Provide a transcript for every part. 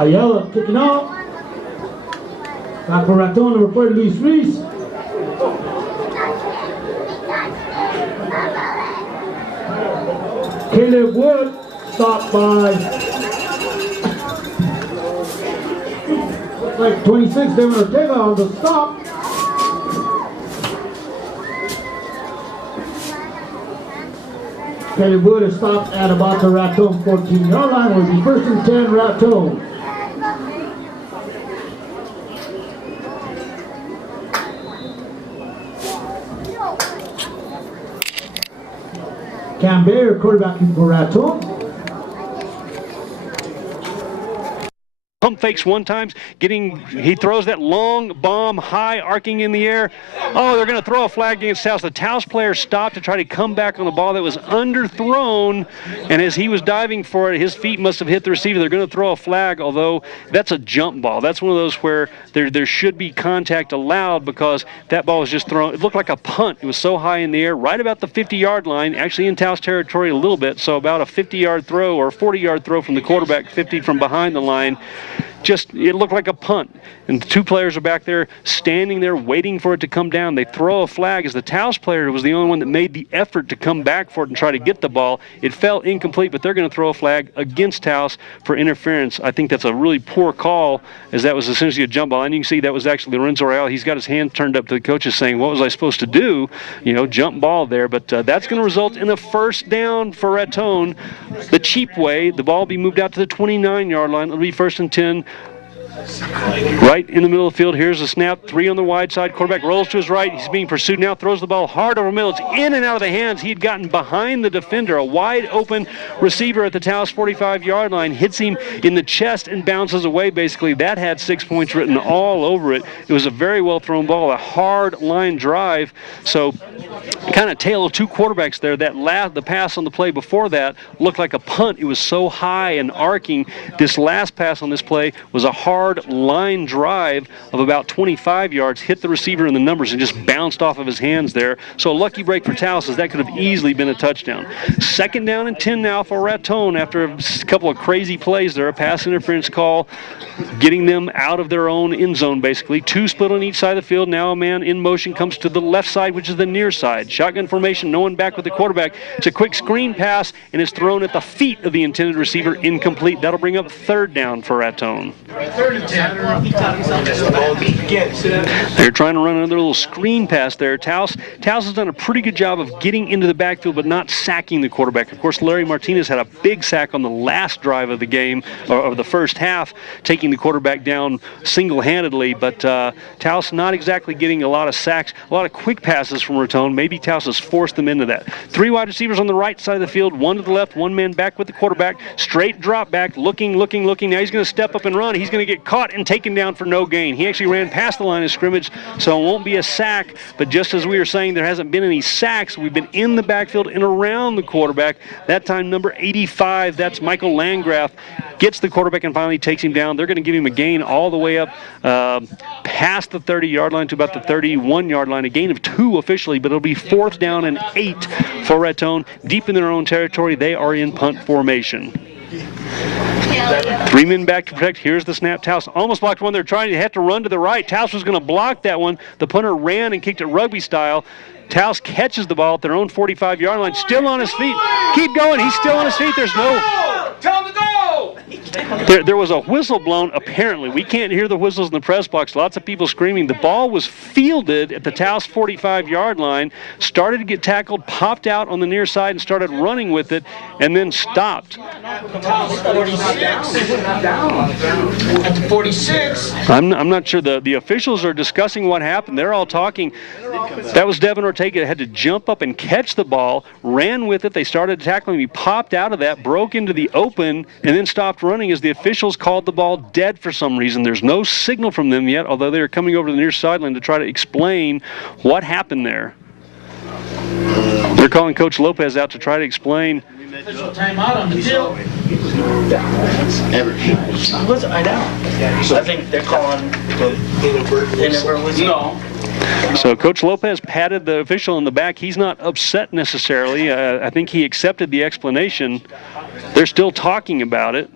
Ayala kicking off. Back for Raton, number 4, Luis Reese. Caleb Wood stopped by like 26, Devin Ortega on the stop. Caleb Wood is stopped at about the Raton 14-yard line. Will be 1st and 10 Raton. Cam Bayer quarterbacking for Raton. Pump fakes one time, he throws that long bomb high, arcing in the air. Oh, they're going to throw a flag against Taos. The Taos player stopped to try to come back on the ball that was underthrown, and as he was diving for it, his feet must have hit the receiver. They're going to throw a flag, although that's a jump ball. That's one of those where there should be contact allowed because that ball was just thrown. It looked like a punt. It was so high in the air, right about the 50-yard line, actually in Taos territory a little bit, so about a 50-yard throw or a 40-yard throw from the quarterback, 50 from behind the line. It looked like a punt, and the two players are back there standing there waiting for it to come down. They throw a flag as the Taos player was the only one that made the effort to come back for it and try to get the ball. It fell incomplete, but they're going to throw a flag against Taos for interference. I think that's a really poor call, as that was essentially a jump ball, and you can see that was actually Lorenzo Real. He's got his hand turned up to the coaches saying, what was I supposed to do? You know, jump ball there, but that's going to result in a 1st down for Raton. The cheap way, the ball will be moved out to the 29-yard line. It'll be 1st and 10. Right in the middle of the field. Here's the snap. 3 on the wide side. Quarterback rolls to his right. He's being pursued now. Throws the ball hard over the middle. It's in and out of the hands. He'd gotten behind the defender. A wide open receiver at the Taos 45-yard line hits him in the chest and bounces away. Basically, that had 6 points written all over it. It was a very well thrown ball, a hard line drive. So kind of tale of two quarterbacks there. The pass on the play before that looked like a punt. It was so high and arcing. This last pass on this play was a hard line drive of about 25 yards, hit the receiver in the numbers and just bounced off of his hands there. So a lucky break for Taos, as that could have easily been a touchdown. 2nd down and 10 now for Raton after a couple of crazy plays there. A pass interference call, getting them out of their own end zone basically. 2 split on each side of the field. Now a man in motion comes to the left side, which is the near side. Shotgun formation, no one back with the quarterback. It's a quick screen pass and it's thrown at the feet of the intended receiver, incomplete. That'll bring up 3rd down for Raton. They're trying to run another little screen pass there. Taos has done a pretty good job of getting into the backfield but not sacking the quarterback. Of course, Larry Martinez had a big sack on the last drive of the game, or of the first half, taking the quarterback down single-handedly, but Taos not exactly getting a lot of sacks, a lot of quick passes from Raton. Maybe Taos has forced them into that. 3 wide receivers on the right side of the field, 1 to the left, 1 man back with the quarterback, straight drop back, looking. Now he's going to step up and run. He's going to get caught and taken down for no gain. He actually ran past the line of scrimmage, so it won't be a sack, but just as we were saying, there hasn't been any sacks. We've been in the backfield and around the quarterback. That time, number 85, that's Michael Landgraf, gets the quarterback and finally takes him down. They're going to give him a gain all the way up past the 30-yard line to about the 31-yard line, a gain of 2 officially, but it'll be 4th down and 8 for Raton. Deep in their own territory, they are in punt formation. 3 men back to protect. Here's the snap. Taos almost blocked one. They're trying to have to run to the right. Taos was going to block that one. The punter ran and kicked it rugby style. Taos catches the ball at their own 45-yard line, still on his feet. Keep going. He's still on his feet. There's no... Tell him to go! There was a whistle blown, apparently. We can't hear the whistles in the press box. Lots of people screaming. The ball was fielded at the Taos 45-yard line, started to get tackled, popped out on the near side and started running with it, and then stopped. At the 46. I'm not sure. The officials are discussing what happened. They're all talking. That was Devin Ortega. Had to jump up and catch the ball, ran with it. They started tackling him. He popped out of that, broke into the open, and then stopped running as the officials called the ball dead for some reason. There's no signal from them yet, although they are coming over to the near sideline to try to explain what happened there. They're calling Coach Lopez out to try to explain. Official timeout on the field. I know. So I think they're calling. No. So Coach Lopez patted the official in the back. He's not upset necessarily. I think he accepted the explanation. They're still talking about it.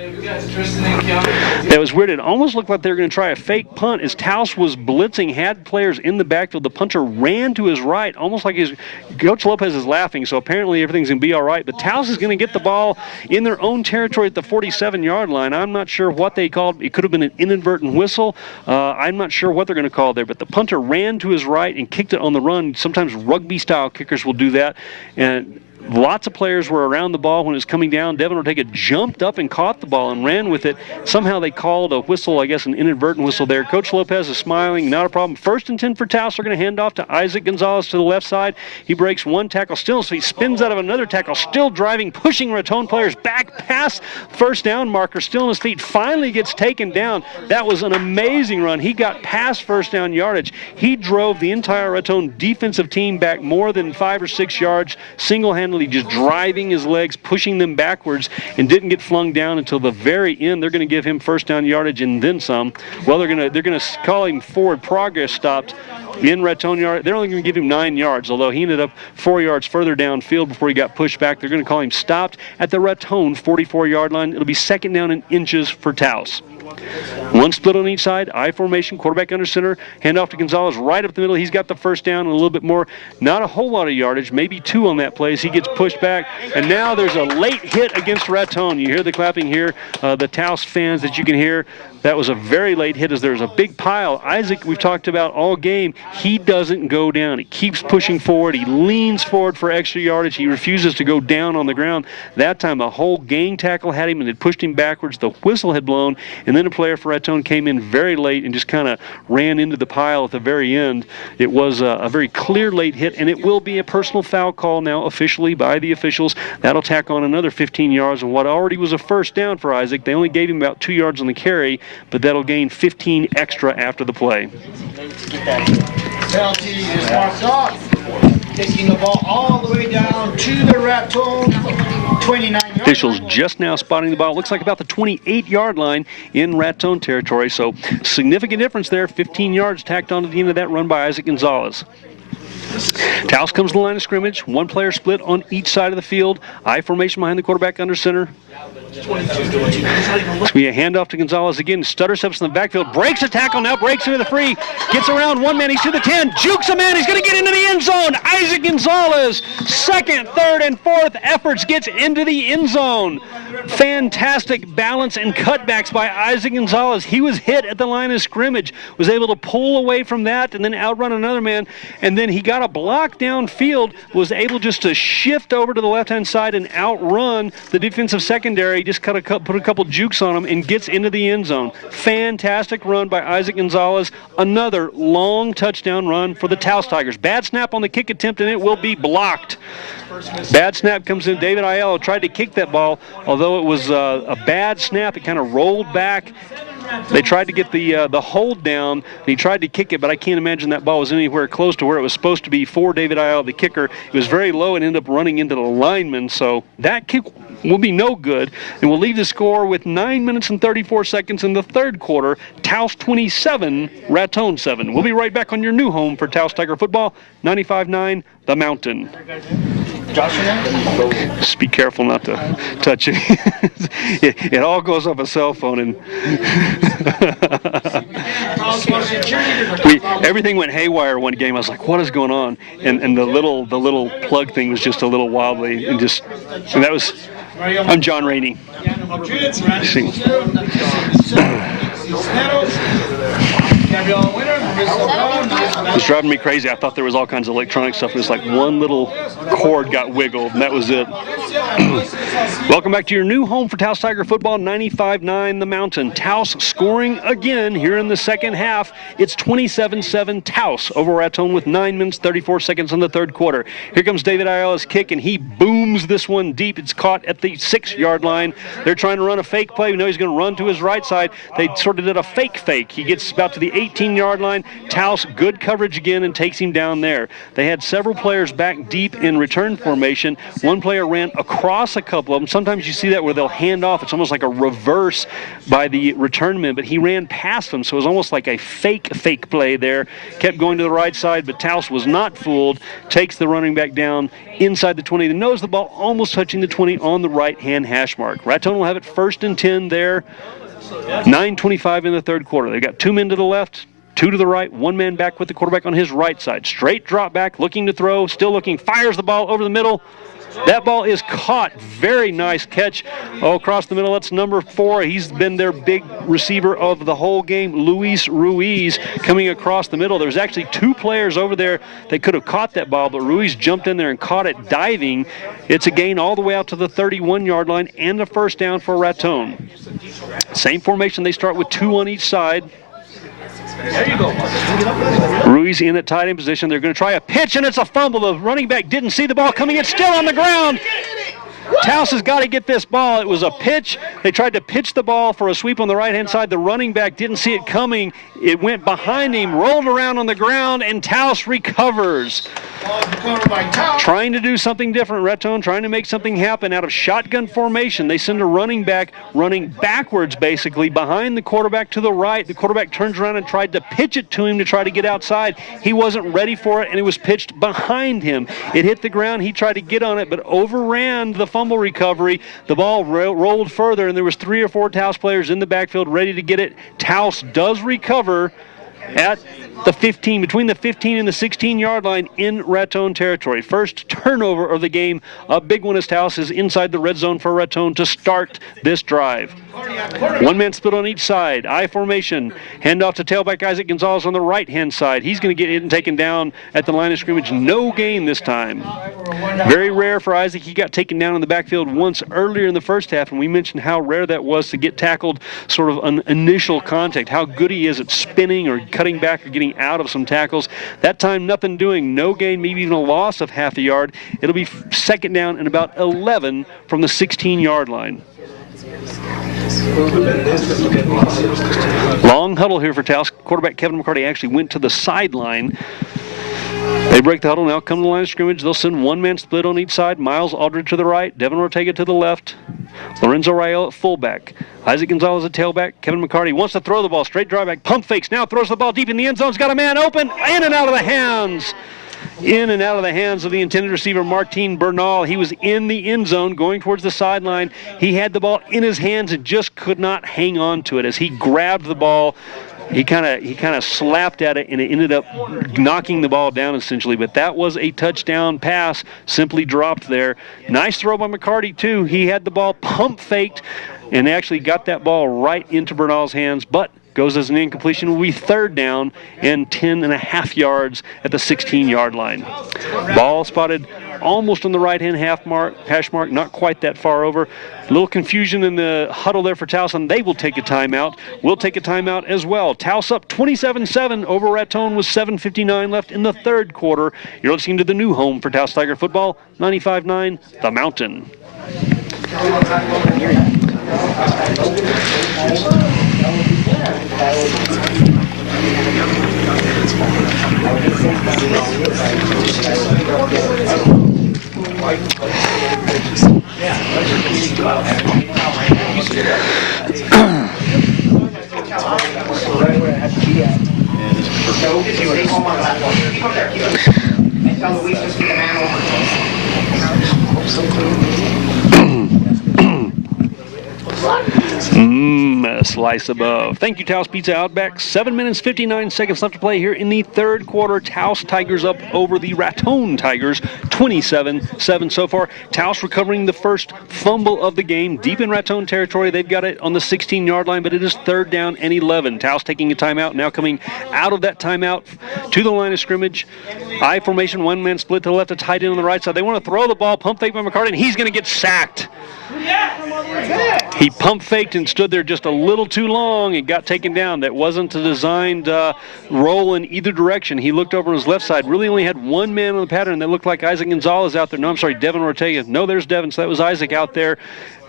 That was weird. It almost looked like they were going to try a fake punt as Taos was blitzing, had players in the backfield. The punter ran to his right, almost like Coach Lopez is laughing, so apparently everything's going to be all right. But Taos is going to get the ball in their own territory at the 47-yard line. I'm not sure what they called. It could have been an inadvertent whistle. I'm not sure what they're going to call there, but the punter ran to his right and kicked it on the run. Sometimes rugby-style kickers will do that, and lots of players were around the ball when it was coming down. Devin Ortega jumped up and caught the ball and ran with it. Somehow they called a whistle, I guess an inadvertent whistle there. Coach Lopez is smiling, not a problem. 1st and 10 for Taos. They're going to hand off to Isaac Gonzalez to the left side. He breaks one tackle still, so he spins out of another tackle, still driving, pushing Raton players back past first down marker, still on his feet, finally gets taken down. That was an amazing run. He got past first down yardage. He drove the entire Raton defensive team back more than 5 or 6 yards, single-handedly just driving his legs, pushing them backwards, and didn't get flung down until the very end. They're going to give him first down yardage and then some. Well, they're going to call him forward progress stopped in Raton yard. They're only going to give him 9 yards, although he ended up 4 yards further downfield before he got pushed back. They're going to call him stopped at the Raton 44-yard line. It'll be 2nd down in inches for Taos. One split on each side, I formation, quarterback under center, handoff to Gonzalez right up the middle. He's got the first down and a little bit more. Not a whole lot of yardage, maybe 2 on that play as he gets pushed back. And now there's a late hit against Raton. You hear the clapping here, the Taos fans that you can hear. That was a very late hit as there's a big pile. Isaac, we've talked about all game, he doesn't go down. He keeps pushing forward. He leans forward for extra yardage. He refuses to go down on the ground. That time the whole gang tackle had him and had pushed him backwards. The whistle had blown, and then a player for Raton came in very late and just kind of ran into the pile at the very end. It was a very clear late hit, and it will be a personal foul call now officially by the officials. That'll tack on another 15 yards on what already was a first down for Isaac. They only gave him about 2 yards on the carry, but that'll gain 15 extra after the play. Penalty is marked off. Taking the ball all the way down to the Raton 29-yard. Officials just now spotting the ball. Looks like about the 28-yard line in Raton territory. So significant difference there. 15 yards tacked on to the end of that run by Isaac Gonzalez. Taos comes to the line of scrimmage. One player split on each side of the field. I formation behind the quarterback under center. It's going to be a handoff to Gonzalez again. Stutter steps in the backfield, breaks a tackle, now breaks into the free, gets around one man, he's to the 10, jukes a man, he's going to get into the end zone. Isaac Gonzalez, 2nd, 3rd, and 4th efforts, gets into the end zone. Fantastic balance and cutbacks by Isaac Gonzalez. He was hit at the line of scrimmage, was able to pull away from that and then outrun another man, and then he got a block downfield, was able just to shift over to the left-hand side and outrun the defensive secondary. Just put a couple jukes on him and gets into the end zone. Fantastic run by Isaac Gonzalez. Another long touchdown run for the Taos Tigers. Bad snap on the kick attempt, and it will be blocked. Bad snap comes in. David Aiello tried to kick that ball, although it was a bad snap. It kind of rolled back. They tried to get the hold down, and he tried to kick it, but I can't imagine that ball was anywhere close to where it was supposed to be for David Aiello, the kicker. It was very low and ended up running into the lineman, so that kick will be no good, and we'll leave the score with 9 minutes and 34 seconds in the 3rd quarter. Taos 27, Raton 7. We'll be right back on your new home for Taos Tiger football, 95.9 The Mountain. Just be careful not to touch it. It all goes off a cell phone, and everything went haywire one game. I was like, "What is going on?" And the little plug thing was just a little wobbly, and that was. I'm John Rainey. It was driving me crazy. I thought there was all kinds of electronic stuff. It was like one little cord got wiggled, and that was it. Welcome back to your new home for Taos Tiger football, 95.9 The Mountain. Taos scoring again here in the second half. It's 27-7 Taos over Raton with 9 minutes, 34 seconds in the 3rd quarter. Here comes David Aiello's kick, and he booms this one deep. It's caught at the 6-yard line. They're trying to run a fake play. We know he's going to run to his right side. They sort of did a fake. He gets about to the 18-yard line. line. Taos, good coverage again, and takes him down there. They had several players back deep in return formation. One player ran across a couple of them. Sometimes you see that where they'll hand off. It's almost like a reverse by the return man, but he ran past them, so it was almost like a fake play there. Kept going to the right side, but Taos was not fooled. Takes the running back down inside the 20. The nose of the ball almost touching the 20 on the right-hand hash mark. Raton will have it 1st and 10 there. 9:25 in the third quarter. They've got 2 men to the left, 2 to the right, 1 man back with the quarterback on his right side. Straight drop back, looking to throw, still looking, fires the ball over the middle. That ball is caught. Very nice catch. Oh, across the middle, that's number 4. He's been their big receiver of the whole game, Luis Ruiz, coming across the middle. There's actually 2 players over there that could have caught that ball, but Ruiz jumped in there and caught it diving. It's a gain all the way out to the 31-yard line and a first down for Raton. Same formation. They start with 2 on each side. Ruiz in at tight end position. They're going to try a pitch, and it's a fumble. The running back didn't see the ball coming. It's still on the ground. Taos has got to get this ball. It was a pitch. They tried to pitch the ball for a sweep on the right-hand side. The running back didn't see it coming. It went behind him, rolled around on the ground, and Taos recovers. Trying to do something different, Raton, trying to make something happen out of shotgun formation. They send a running back running backwards, basically, behind the quarterback to the right. The quarterback turns around and tried to pitch it to him to try to get outside. He wasn't ready for it, and it was pitched behind him. It hit the ground. He tried to get on it, but overran the fumble recovery. The ball rolled further, and there was 3 or 4 Taos players in the backfield ready to get it. Taos does recover at the 15, between the 15 and the 16-yard line in Raton territory. First turnover of the game. A big one as Taos is inside the red zone for Raton to start this drive. 1 man split on each side. I formation. Hand off to tailback Isaac Gonzalez on the right-hand side. He's going to get it and taken down at the line of scrimmage. No gain this time. Very rare for Isaac. He got taken down in the backfield once earlier in the first half, and we mentioned how rare that was to get tackled sort of an initial contact, how good he is at spinning or cutting back or getting out of some tackles. That time, nothing doing. No gain, maybe even a loss of half a yard. It'll be second down and about 11 from the 16-yard line. Long huddle here for Taos. Quarterback Kevin McCarty actually went to the sideline. They break the huddle now, come to the line of scrimmage. They'll send 1 man split on each side. Miles Aldridge to the right, Devin Ortega to the left, Lorenzo Rael at fullback, Isaac Gonzalez at tailback. Kevin McCarty wants to throw the ball, straight drive back, pump fakes, now throws the ball deep in the end zone. He's got a man open, in and out of the hands. In and out of the hands of the intended receiver, Martin Bernal. He was in the end zone going towards the sideline. He had the ball in his hands and just could not hang on to it. As he grabbed the ball, he kind of slapped at it, and it ended up knocking the ball down essentially. But that was a touchdown pass, simply dropped there. Nice throw by McCarty too. He had the ball pump faked and actually got that ball right into Bernal's hands, but goes as an incompletion. Will be third down and 10.5 yards at the 16-yard line. Ball spotted almost on the right-hand hash mark, not quite that far over. A little confusion in the huddle there for Taos, and they will take a timeout. We'll take a timeout as well. Taos up 27-7 over Raton with 7:59 left in the third quarter. You're listening to the new home for Taos Tiger football, 95.9 The Mountain. A slice above. Thank you, Taos Pizza Outback. 7 minutes, 59 seconds left to play here in the third quarter. Taos Tigers up over the Raton Tigers, 27-7 so far. Taos recovering the first fumble of the game. Deep in Raton territory, they've got it on the 16-yard line, but it is third down and 11. Taos taking a timeout, now coming out of that timeout to the line of scrimmage. I formation, 1 man split to the left, a tight end on the right side. They want to throw the ball, pump fake by McCarty, and he's going to get sacked. He pump faked and stood there just a little too long and got taken down. That wasn't a designed roll in either direction. He looked over on his left side, really only had one man on the pattern that looked like Isaac Gonzalez out there. No, I'm sorry, Devin Ortega. No, there's Devin, so that was Isaac out there.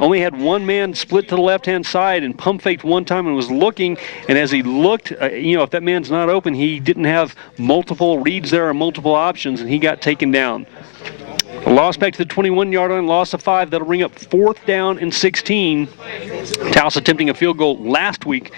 Only had one man split to the left-hand side and pump faked one time and was looking. And as he looked, if that man's not open, he didn't have multiple reads there or multiple options, and he got taken down. A loss back to the 21-yard line, loss of 5. That'll bring up 4th down and 16. Taos attempting a field goal last week.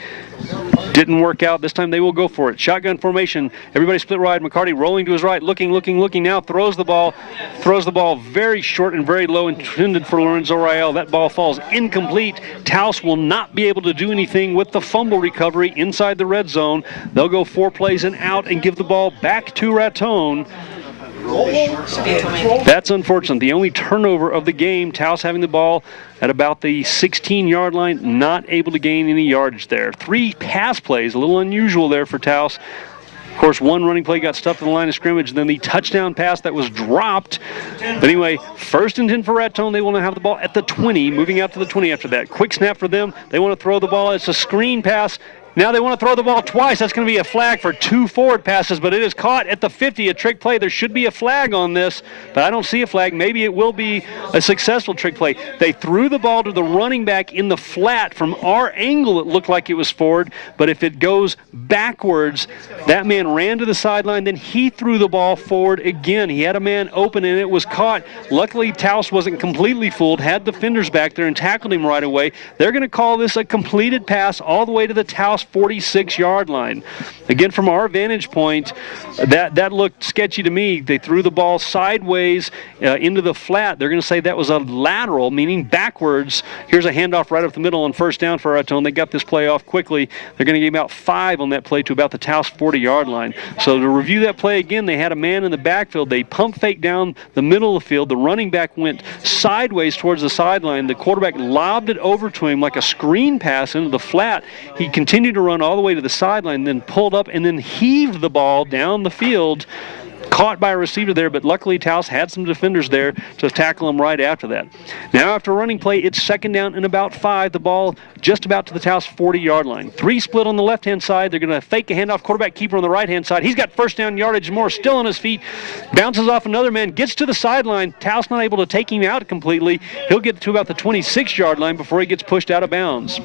Didn't work out. This time they will go for it. Shotgun formation. Everybody split wide. McCarty rolling to his right, looking. Now throws the ball. Throws the ball very short and very low, intended for Lorenzo Rael. That ball falls incomplete. Taos will not be able to do anything with the fumble recovery inside the red zone. They'll go 4 plays and out and give the ball back to Raton. That's unfortunate. The only turnover of the game, Taos having the ball at about the 16-yard line, not able to gain any yardage there. 3 pass plays, a little unusual there for Taos. Of course, one running play got stuffed in the line of scrimmage, and then the touchdown pass that was dropped. But anyway, 1st and 10 for Raton. They will now have the ball at the 20, moving out to the 20 after that. Quick snap for them. They want to throw the ball. It's a screen pass. Now they want to throw the ball twice. That's going to be a flag for 2 forward passes, but it is caught at the 50, a trick play. There should be a flag on this, but I don't see a flag. Maybe it will be a successful trick play. They threw the ball to the running back in the flat. From our angle, it looked like it was forward, but if it goes backwards, that man ran to the sideline, then he threw the ball forward again. He had a man open, and it was caught. Luckily, Taos wasn't completely fooled, had defenders back there and tackled him right away. They're going to call this a completed pass all the way to the Taos 46-yard line. Again, from our vantage point, that looked sketchy to me. They threw the ball sideways into the flat. They're going to say that was a lateral, meaning backwards. Here's a handoff right up the middle on 1st down for Raton. They got this play off quickly. They're going to give about 5 on that play to about the Taos 40-yard line. So to review that play again, they had a man in the backfield. They pump fake down the middle of the field. The running back went sideways towards the sideline. The quarterback lobbed it over to him like a screen pass into the flat. He continued to run all the way to the sideline, then pulled up and then heaved the ball down the field. Caught by a receiver there, but luckily Taos had some defenders there to tackle him right after that. Now after a running play, it's 2nd down and about 5. The ball just about to the Taos 40-yard line. 3 split on the left-hand side. They're going to fake a handoff. Quarterback keeper on the right-hand side. He's got 1st down yardage more, still on his feet. Bounces off another man, gets to the sideline. Taos not able to take him out completely. He'll get to about the 26-yard line before he gets pushed out of bounds.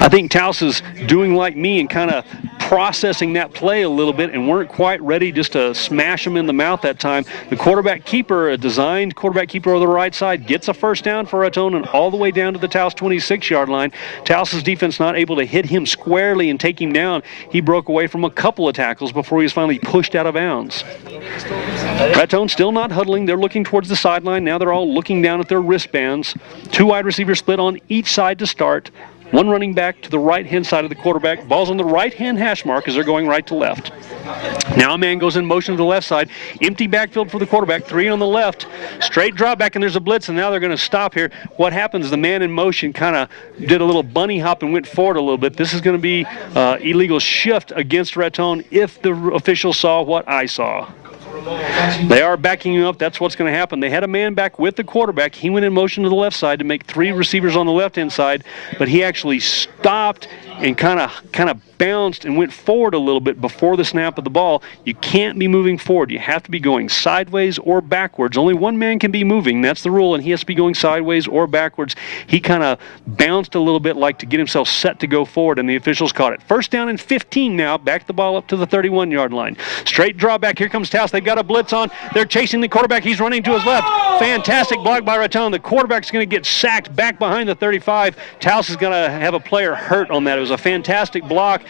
I think Taos is doing like me and kind of processing that play a little bit and weren't quite ready just to smash him in the mouth that time. The quarterback keeper, a designed quarterback keeper on the right side, gets a 1st down for Raton and all the way down to the Taos 26-yard line. Taos's defense not able to hit him squarely and take him down. He broke away from a couple of tackles before he was finally pushed out of bounds. Raton still not huddling. They're looking towards the sideline. Now they're all looking down at their wristbands. 2 wide receivers split on each side to start. 1 running back to the right-hand side of the quarterback. Ball's on the right-hand hash mark as they're going right to left. Now a man goes in motion to the left side. Empty backfield for the quarterback. 3 on the left. Straight drop back, and there's a blitz, and now they're going to stop here. What happens, the man in motion kind of did a little bunny hop and went forward a little bit. This is going to be illegal shift against Raton if the officials saw what I saw. They are backing him up. That's what's going to happen. They had a man back with the quarterback. He went in motion to the left side to make 3 receivers on the left-hand side, but he actually stopped and kind of bounced and went forward a little bit before the snap of the ball. You can't be moving forward. You have to be going sideways or backwards. Only one man can be moving. That's the rule, and he has to be going sideways or backwards. He kind of bounced a little bit like to get himself set to go forward, and the officials caught it. 1st down and 15 now. Back the ball up to the 31-yard line. Straight draw back. Here comes Taos. They've got a blitz on. They're chasing the quarterback. He's running to his left. Fantastic block by Raton. The quarterback's going to get sacked back behind the 35. Taos is going to have a player hurt on that. It was a fantastic block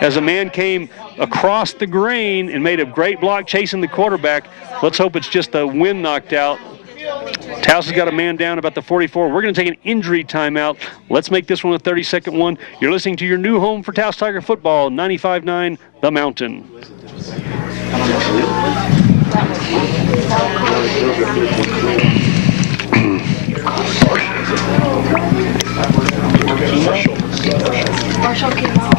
as a man came across the grain and made a great block chasing the quarterback. Let's hope it's just the wind knocked out. Taos has got a man down about the 44. We're going to take an injury timeout. Let's make this one a 30-second one. You're listening to your new home for Taos Tiger football, 95.9 The Mountain. Marshall came out.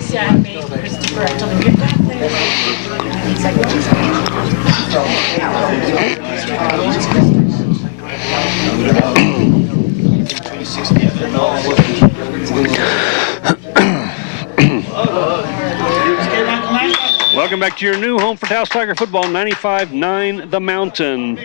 See, I made Christopher. I told him, get back there. He's like, Welcome back to your new home for Taos Tiger football, 95-9 The Mountain.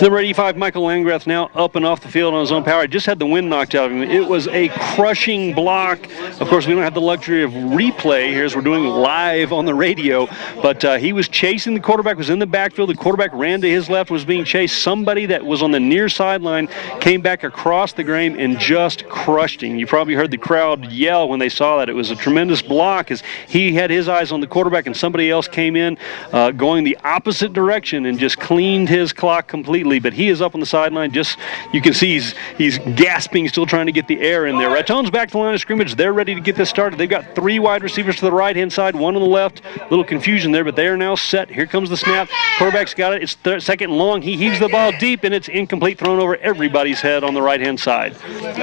Number 85, Michael Landgraf, now up and off the field on his own power. Just had the wind knocked out of him. It was a crushing block. Of course, we don't have the luxury of replay here as we're doing live on the radio, but he was chasing the quarterback, was in the backfield. The quarterback ran to his left, was being chased. Somebody that was on the near sideline came back across the game and just crushed him. You probably heard the crowd yell when they saw that. It was a tremendous block as he had his eyes on the quarterback and somebody else came in going the opposite direction and just cleaned his clock completely. But he is up on the sideline. Just, you can see he's gasping, still trying to get the air in there. Raton's back to the line of scrimmage. They're ready to get this started. They've got 3 wide receivers to the right-hand side, 1 on the left. A little confusion there, but they are now set. Here comes the snap. Quarterback's got it. It's second and long. He heaves the ball deep, and it's incomplete, thrown over everybody's head on the right-hand side.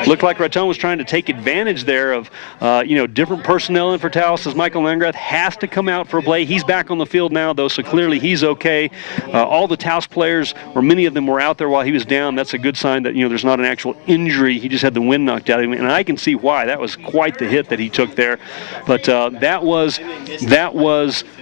Looked like Raton was trying to take advantage there of, different personnel in for Taos, as Michael Landgraf has to come out for a play. He's back on the field now, though, so clearly he's okay. All the Taos players, or many of them, were out there while he was down. That's a good sign that, there's not an actual injury. He just had the wind knocked out of him, and I can see why. That was quite the hit that he took there. But that was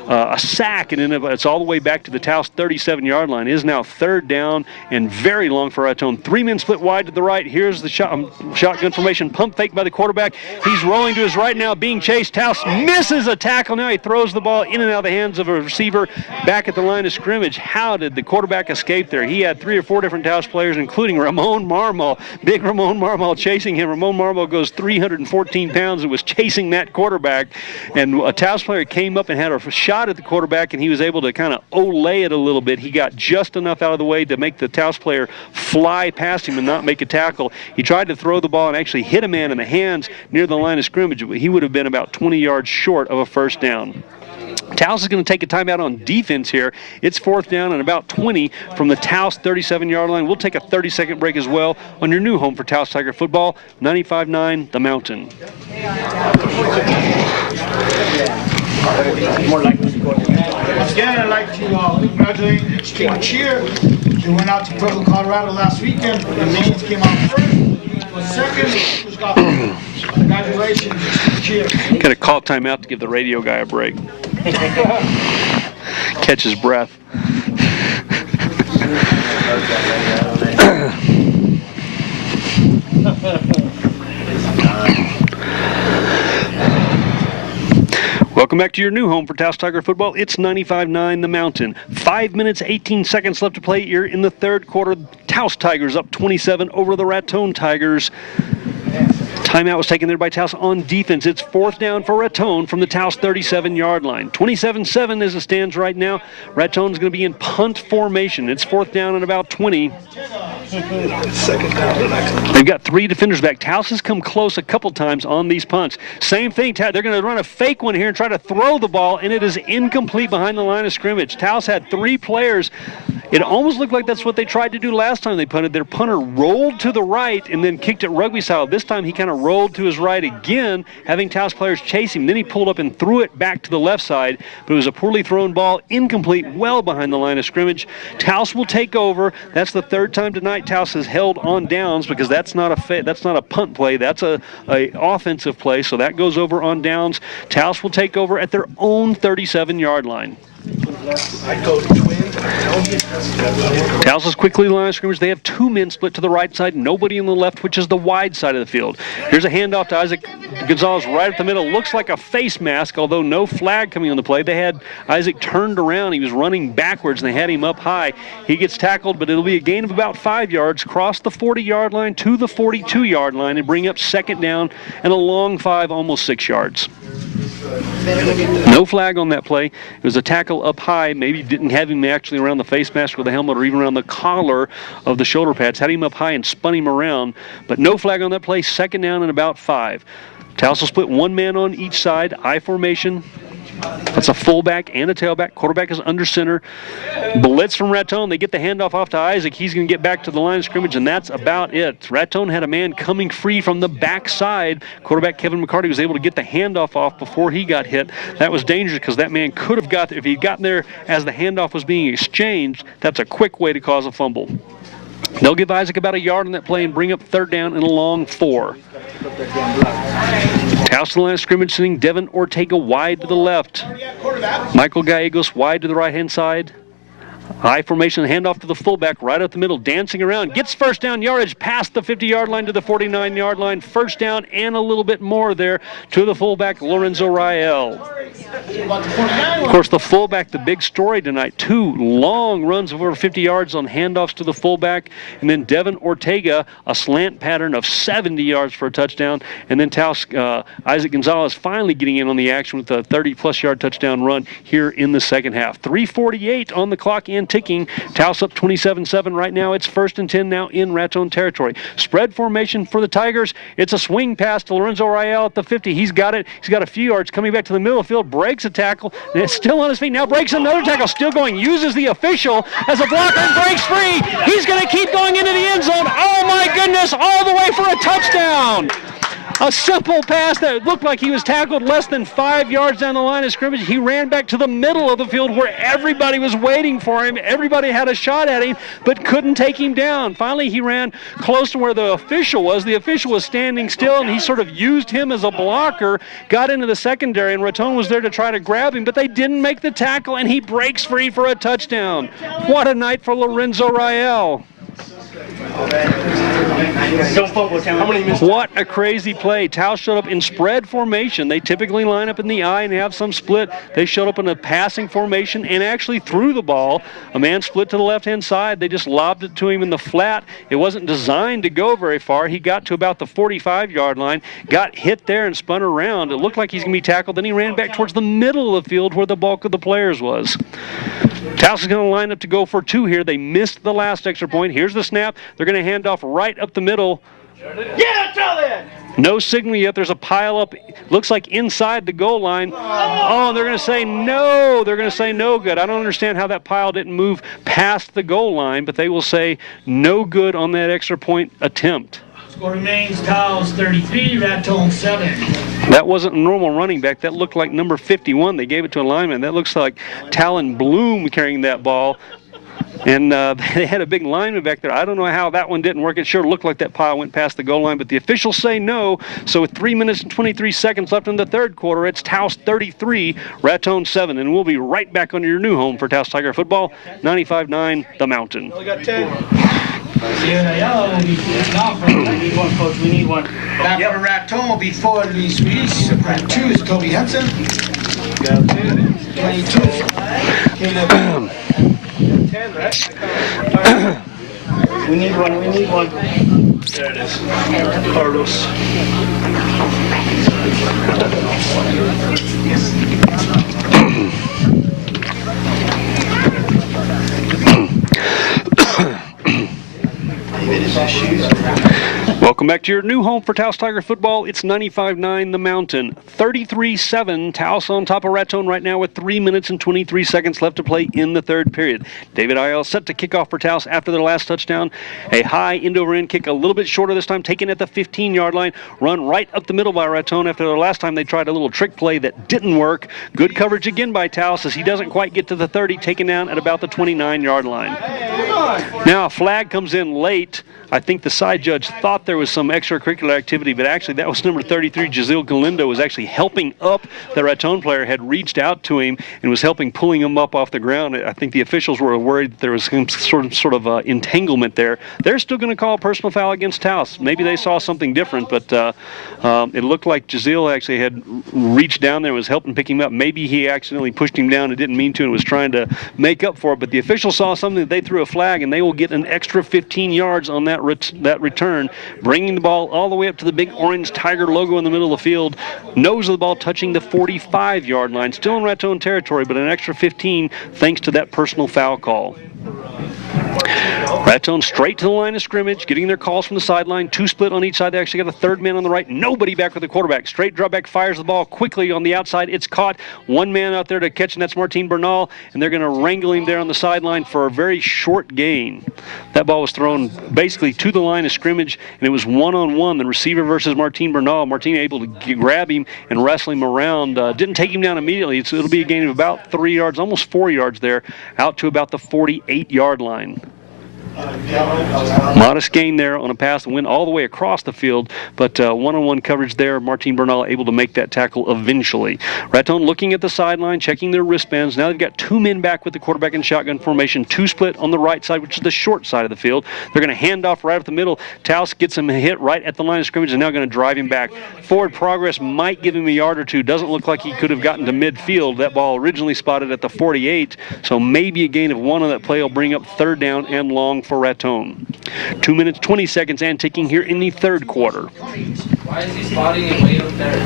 a sack, and then it's all the way back to the Taos 37-yard line. It is now third down and very long for Raton. 3 men split wide to the right. Here's the shotgun formation. Pump fake by the quarterback. He's rolling to his right now, being chased. Taos misses a tackle. Now he throws the ball in and out of the hands of a receiver back at the line of scrimmage. How did the quarterback escape there? He had 3 or 4 different Taos players, including Ramon Marmal. Big Ramon Marmal chasing him. Ramon Marmal goes 314 pounds and was chasing that quarterback. And a Taos player came up and had a shot at the quarterback, and he was able to kind of olay it a little bit. He got just enough out of the way to make the Taos player fly past him and not make a tackle. He tried to throw the ball and actually hit a man in the hands near the line of scrimmage, but he would have been about 20 yards short of a first down. Taos is going to take a timeout on defense here. It's fourth down and about 20 from the Taos 37-yard line. We'll take a 30-second break as well on your new home for Taos Tiger football, 95-9 The Mountain. Once again, I'd like to congratulate Extreme Cheer. They went out to Pueblo, Colorado last weekend. The names came out first. The was second. Who's got congratulations, Extreme Cheer. Got to call timeout to give the radio guy a break. Catch his breath. Welcome back to your new home for Taos Tiger football. It's 95-9 The Mountain. 5 minutes, 18 seconds left to play here in the third quarter. Taos Tigers up 27 over the Raton Tigers. Timeout was taken there by Taos on defense. It's fourth down for Raton from the Taos 37-yard line. 27-7 as it stands right now. Raton's going to be in punt formation. It's fourth down and about 20. They've got 3 defenders back. Taos has come close a couple times on these punts. Same thing. They're going to run a fake one here and try to throw the ball, and it is incomplete behind the line of scrimmage. Taos had 3 players. It almost looked like that's what they tried to do last time they punted. Their punter rolled to the right and then kicked it rugby style. This time he kind of rolled to his right again, having Taos players chase him. Then he pulled up and threw it back to the left side, but it was a poorly thrown ball, incomplete, well behind the line of scrimmage. Taos will take over. That's the third time tonight Taos has held on downs, because that's not a punt play. That's a offensive play, so that goes over on downs. Taos will take over at their own 37-yard line. Taos is quickly the line of scrimmage. They have 2 men split to the right side, nobody on the left, which is the wide side of the field. Here's a handoff to Isaac Gonzalez right at the middle. Looks like a face mask, although no flag coming on the play. They had Isaac turned around. He was running backwards, and they had him up high. He gets tackled, but it'll be a gain of about 5 yards, cross the 40-yard line to the 42-yard line, and bring up second down and a long 5, almost 6 yards. No flag on that play. It was a tackle up high. Maybe didn't have him actually around the face mask or the helmet or even around the collar of the shoulder pads. Had him up high and spun him around. But no flag on that play. Second down and about 5. Taos will split 1 man on each side. I formation. That's a fullback and a tailback. Quarterback is under center. Blitz from Raton. They get the handoff off to Isaac. He's going to get back to the line of scrimmage, and that's about it. Raton had a man coming free from the backside. Quarterback Kevin McCarty was able to get the handoff off before he got hit. That was dangerous because that man could have got there. If he'd gotten there as the handoff was being exchanged, that's a quick way to cause a fumble. They'll give Isaac about a yard on that play and bring up third down and a long 4. Taos to the line of scrimmage, sending Devin Ortega wide to the left. Michael Gallegos wide to the right-hand side. High formation, handoff to the fullback, right up the middle, dancing around. Gets first down yardage past the 50-yard line to the 49-yard line. First down and a little bit more there to the fullback, Lorenzo Rael. Of course, the fullback, the big story tonight. 2 long runs of over 50 yards on handoffs to the fullback. And then Devin Ortega, a slant pattern of 70 yards for a touchdown. And then Taos, Isaac Gonzalez finally getting in on the action with a 30-plus yard touchdown run here in the second half. 3:48 on the clock and ticking. Taos up 27-7 right now. It's 1st and 10 now in Raton territory. Spread formation for the Tigers. It's a swing pass to Lorenzo Rael at the 50. He's got it. He's got a few yards coming back to the middle of the field. Breaks a tackle. And it's still on his feet. Now breaks another tackle. Still going. Uses the official as a blocker and breaks free. He's going to keep going into the end zone. Oh my goodness. All the way for a touchdown. A simple pass that looked like he was tackled less than 5 yards down the line of scrimmage. He ran back to the middle of the field where everybody was waiting for him. Everybody had a shot at him, but couldn't take him down. Finally, he ran close to where the official was. The official was standing still, and he sort of used him as a blocker, got into the secondary, and Raton was there to try to grab him, but they didn't make the tackle, and he breaks free for a touchdown. What a night for Lorenzo Rael. What a crazy play. Taos showed up in spread formation. They typically line up in the I and have some split. They showed up in a passing formation and actually threw the ball. A man split to the left-hand side. They just lobbed it to him in the flat. It wasn't designed to go very far. He got to about the 45-yard line, got hit there and spun around. It looked like he's going to be tackled. Then he ran back towards the middle of the field where the bulk of the players was. Taos is going to line up to go for 2 here. They missed the last extra point. Here's the snap. They're going to hand off right up the middle. Yeah, tell that. No signal yet. There's a pile up. Looks like inside the goal line. Oh, they're going to say no. They're going to say no good. I don't understand how that pile didn't move past the goal line, but they will say no good on that extra point attempt. Score remains Taos 33, Raton 7. That wasn't a normal running back. That looked like number 51. They gave it to a lineman. That looks like Talon Bloom carrying that ball. And they had a big lineman back there. I don't know how that one didn't work. It sure looked like that pile went past the goal line, but the officials say no. So with 3 minutes and 23 seconds left in the third quarter, it's Taos 33, Raton 7. And we'll be right back on your new home for Taos Tiger football, 95-9, The Mountain. We got 10. We need one, Coach. We need one. Back for Raton will be 4 Luis Ruiz. 2 is Toby Hudson. 22. Caleb. 10, right? We need one. We need one. There it is. Carlos. Welcome back to your new home for Taos Tiger football. It's 95-9 The Mountain. 33-7. Taos on top of Raton right now with 3 minutes and 23 seconds left to play in the third period. David Ayala set to kick off for Taos after their last touchdown. A high end-over-end kick, a little bit shorter this time, taken at the 15-yard line. Run right up the middle by Raton after the last time they tried a little trick play that didn't work. Good coverage again by Taos as he doesn't quite get to the 30, taken down at about the 29-yard line. Now a flag comes in late. I think the side judge thought there was some extracurricular activity, but actually that was number 33, Giselle Galindo, was actually helping up. The Raton player had reached out to him and was helping pulling him up off the ground. I think the officials were worried that there was some sort of entanglement there. They're still going to call a personal foul against Taos. Maybe they saw something different, but it looked like Giselle actually had reached down there and was helping pick him up. Maybe he accidentally pushed him down and didn't mean to and was trying to make up for it, but the officials saw something that they threw a flag, and they will get an extra 15 yards on that return, bringing the ball all the way up to the big orange Tiger logo in the middle of the field. Nose of the ball touching the 45-yard line. Still in Raton territory, but an extra 15 thanks to that personal foul call. Raton straight to the line of scrimmage, getting their calls from the sideline. 2 split on each side. They actually got a third man on the right. Nobody back with the quarterback. Straight drop back, fires the ball quickly on the outside. It's caught. One man out there to catch, and that's Martin Bernal, and they're going to wrangle him there on the sideline for a very short gain. That ball was thrown basically to the line of scrimmage, and it was one-on-one, the receiver versus Martin Bernal. Martin able to grab him and wrestle him around. Didn't take him down immediately. It'll be a gain of about 3 yards, almost 4 yards there, out to about the 48-yard line. Modest gain there on a pass and went all the way across the field, but one-on-one coverage there. Martin Bernal able to make that tackle eventually. Raton looking at the sideline, checking their wristbands. Now they've got 2 men back with the quarterback in shotgun formation, 2 split on the right side, which is the short side of the field. They're going to hand off right up the middle. Taos gets him hit right at the line of scrimmage and now going to drive him back. Forward progress might give him a yard or two. Doesn't look like he could have gotten to midfield. That ball originally spotted at the 48, so maybe a gain of 1 on that play will bring up 3rd down and long for Raton. 2 minutes, 20 seconds and ticking here in the 3rd quarter. Why is he spotting it way up there?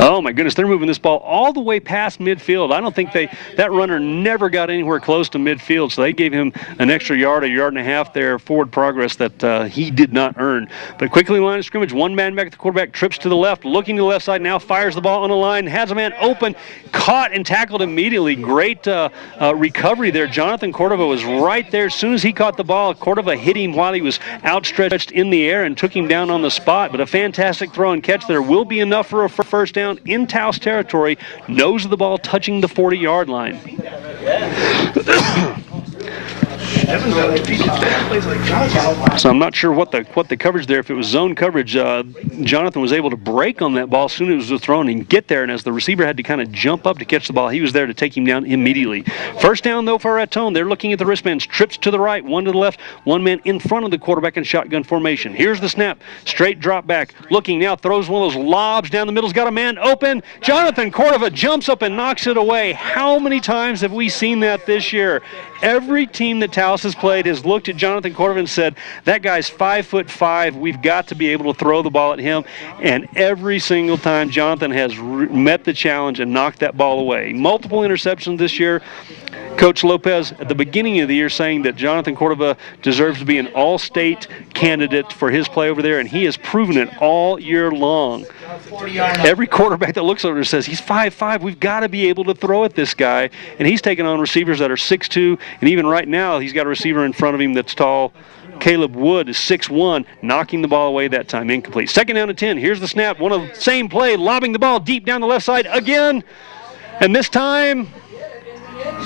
Oh my goodness, they're moving this ball all the way past midfield. I don't think that runner never got anywhere close to midfield, so they gave him an extra yard, a yard and a half there, forward progress that he did not earn. But quickly line of scrimmage, 1 man back at the quarterback, trips to the left, looking to the left side now, fires the ball on the line, has a man open, caught and tackled immediately. Great recovery there. Jonathan Cordova was right there. As soon as he caught the ball, Cordova hit him while he was outstretched in the air and took him down on the spot. But a fantastic throw and catch there will be enough for a first down in Taos territory. Nose of the ball touching the 40-yard line. So I'm not sure what the coverage there. If it was zone coverage, Jonathan was able to break on that ball as soon as it was thrown and get there. And as the receiver had to kind of jump up to catch the ball, he was there to take him down immediately. First down though for Raton. They're looking at the wristbands. Trips to the right, 1 to the left, 1 man in front of the quarterback in shotgun formation. Here's the snap. Straight drop back. Looking now, throws one of those lobs down the middle's got a man open. Jonathan Cordova jumps up and knocks it away. How many times have we seen that this year? Every team that Taos has played has looked at Jonathan Cordova and said, that guy's 5'5". We've got to be able to throw the ball at him. And every single time Jonathan has met the challenge and knocked that ball away. Multiple interceptions this year. Coach Lopez at the beginning of the year saying that Jonathan Cordova deserves to be an all-state candidate for his play over there, and he has proven it all year long. Every quarterback that looks over there says, he's 5'5". We've got to be able to throw at this guy. And he's taking on receivers that are 6'2", and even right now he's got a receiver in front of him that's tall. Caleb Wood is 6'1", knocking the ball away that time, incomplete. 2nd down and 10. Here's the snap. One of the same play, lobbing the ball deep down the left side again. And this time,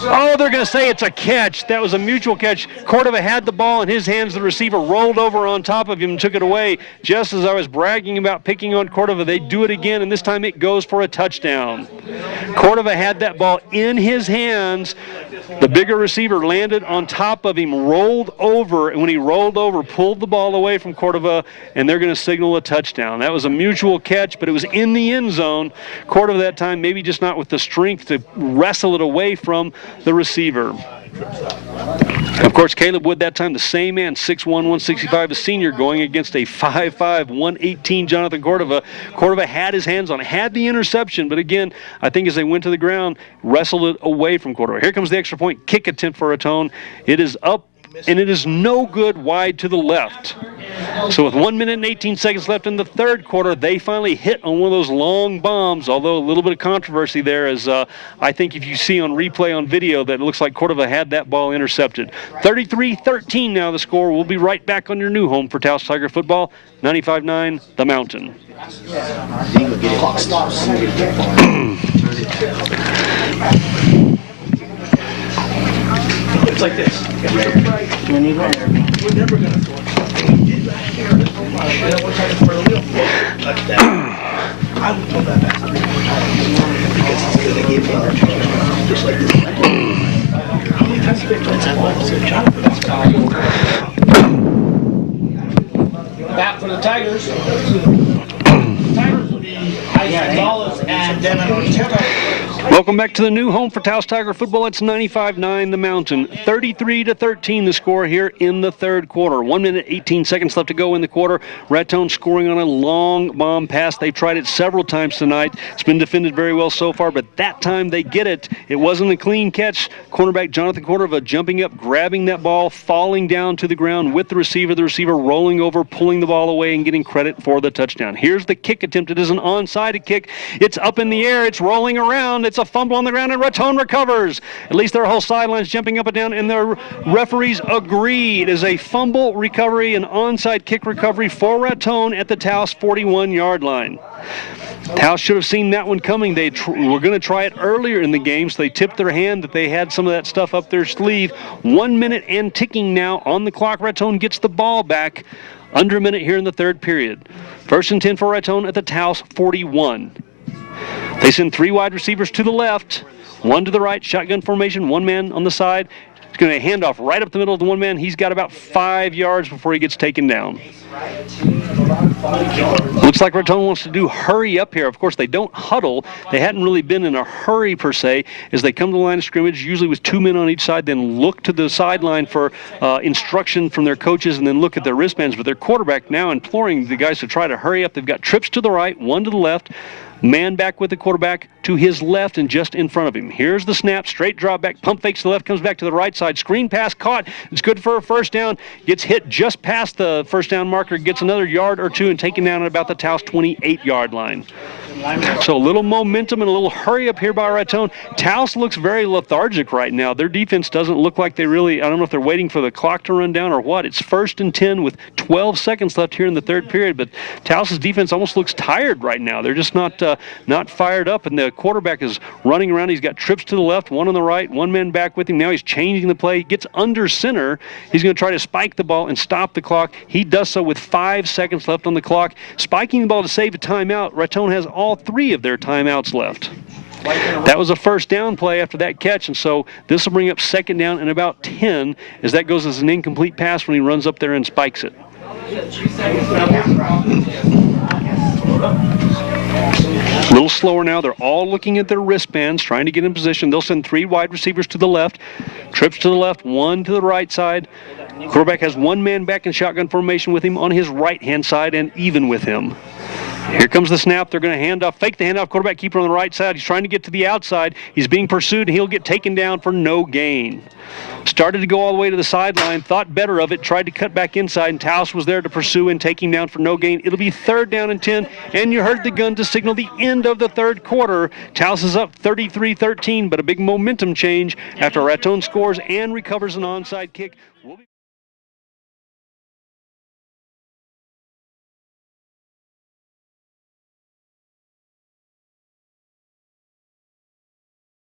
oh, they're going to say it's a catch. That was a mutual catch. Cordova had the ball in his hands. The receiver rolled over on top of him and took it away. Just as I was bragging about picking on Cordova, they do it again, and this time it goes for a touchdown. Cordova had that ball in his hands. The bigger receiver landed on top of him, rolled over, and when he rolled over, pulled the ball away from Cordova, and they're going to signal a touchdown. That was a mutual catch, but it was in the end zone. Cordova that time maybe just not with the strength to wrestle it away from the receiver. Of course, Caleb Wood that time the same man, 6'1", 165, a senior, going against a 5'5", 118 Jonathan Cordova. Cordova had his hands on it, had the interception, but again, I think as they went to the ground, wrestled it away from Cordova. Here comes the extra point kick attempt for Raton. It is up, and it is no good, wide to the left. So with 1 minute and 18 seconds left in the 3rd quarter, they finally hit on one of those long bombs, although a little bit of controversy there, as I think if you see on replay on video that it looks like Cordova had that ball intercepted. 33-13 now the score. We'll be right back on your new home for Taos Tiger football, 95.9 The Mountain. Clock stops. It's like this. You need one. We're never going to throw it. I would throw that back. Because it's going to give me opportunity. Just like this. How many times have they thrown that ball? So Jonathan, Back for the Tigers. The Tigers will be Isaac Gonzalez and Devin Ortega. Welcome back to the new home for Taos Tiger football. It's 95.9 The Mountain. 33-13 the score here in the 3rd quarter. 1 minute, 18 seconds left to go in the quarter. Raton scoring on a long bomb pass. They've tried it several times tonight. It's been defended very well so far, but that time they get it. It wasn't a clean catch. Cornerback Jonathan Cordova jumping up, grabbing that ball, falling down to the ground with the receiver rolling over, pulling the ball away and getting credit for the touchdown. Here's the kick attempt. It is an onside kick. It's up in the air. It's rolling around. It's a fumble on the ground, and Raton recovers. At least their whole sideline's jumping up and down, and their referees agree. It is a fumble recovery, an onside kick recovery for Raton at the Taos 41-yard line. Taos should have seen that one coming. They were going to try it earlier in the game, so they tipped their hand that they had some of that stuff up their sleeve. 1 minute and ticking now on the clock. Raton gets the ball back. Under a minute here in the third period. 1st and 10 for Raton at the Taos 41. They send 3 wide receivers to the left, 1 to the right, shotgun formation, 1 man on the side. He's going to hand off right up the middle of the 1 man. He's got about 5 yards before he gets taken down. Looks like Raton wants to do hurry up here. Of course, they don't huddle. They hadn't really been in a hurry per se as they come to the line of scrimmage, usually with 2 men on each side, then look to the sideline for instruction from their coaches and then look at their wristbands. But their quarterback now imploring the guys to try to hurry up. They've got trips to the right, 1 to the left. Man back with the quarterback to his left and just in front of him. Here's the snap, straight drop back, pump fakes to the left, comes back to the right side. Screen pass caught. It's good for a first down. Gets hit just past the first down marker, gets another yard or 2 and taken down at about the Taos 28-yard line. So a little momentum and a little hurry up here by Raton. Taos looks very lethargic right now. Their defense doesn't look like they really, I don't know if they're waiting for the clock to run down or what. It's 1st and 10 with 12 seconds left here in the third period, but Taos' defense almost looks tired right now. They're just not fired up, and the quarterback is running around. He's got trips to the left, 1 on the right, 1 man back with him. Now he's changing the play. He gets under center. He's going to try to spike the ball and stop the clock. He does so with 5 seconds left on the clock. Spiking the ball to save a timeout. Raton has all 3 of their timeouts left. That was a first down play after that catch, and so this will bring up 2nd down and about 10 as that goes as an incomplete pass when he runs up there and spikes it. A little slower now. They're all looking at their wristbands, trying to get in position. They'll send 3 wide receivers to the left, trips to the left, 1 to the right side. Quarterback has 1 man back in shotgun formation with him on his right-hand side and even with him. Here comes the snap. They're going to hand off, fake the handoff. Quarterback keeper on the right side. He's trying to get to the outside. He's being pursued, and he'll get taken down for no gain. Started to go all the way to the sideline, thought better of it, tried to cut back inside, and Taos was there to pursue and take him down for no gain. It'll be 3rd down and 10, and you heard the gun to signal the end of the third quarter. Taos is up 33-13, but a big momentum change after Raton scores and recovers an onside kick.